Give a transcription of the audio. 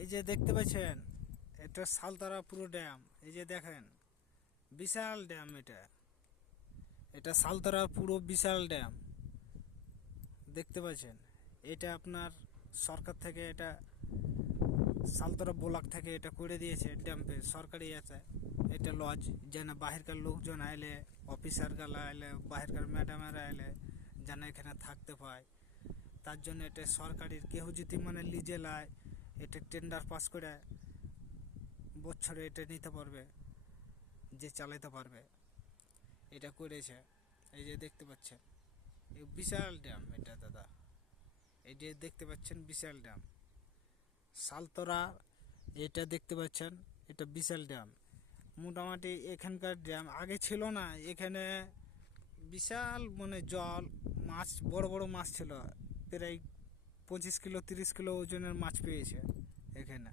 এই যে দেখতে পাচ্ছেন, এটা সালতারা পুরো ড্যাম। এই যে দেখেন, বিশাল ড্যাম। এটা সালতারা পুরো বিশাল ড্যাম দেখতে পাচ্ছেন। এটা আপনার সরকার থেকে, এটা সালতারা ব্লক থেকে এটা করে দিয়েছে ড্যাম্পে, সরকারি আছে। এটা লজ, যেন বাহিরকার লোকজন আইলে, অফিসার গালা আইলে, বাহিরকার ম্যাডামেরা আইলে যেন এখানে থাকতে পায়, তার জন্য এটা সরকারি। কেউ যদি মানে লিজে লায়, এটা টেন্ডার পাস করে বছরে এটা নিতে পারবে, যে চালাতে পারবে, এটা করেছে। এই যে দেখতে পাচ্ছেন, এই বিশাল ড্যাম এটা দাদা। এই যে দেখতে পাচ্ছেন বিশাল ড্যাম সালতরা, এটা দেখতে পাচ্ছেন, এটা বিশাল ড্যাম। মোটামুটি এখানকার ড্যাম আগে ছিল না, এখানে বিশাল মানে জল, মাছ, বড় বড় মাছ ছিল, প্রায় 25 কিলো 30 কিলো ওজনের মাছ পেয়েছে এখানে।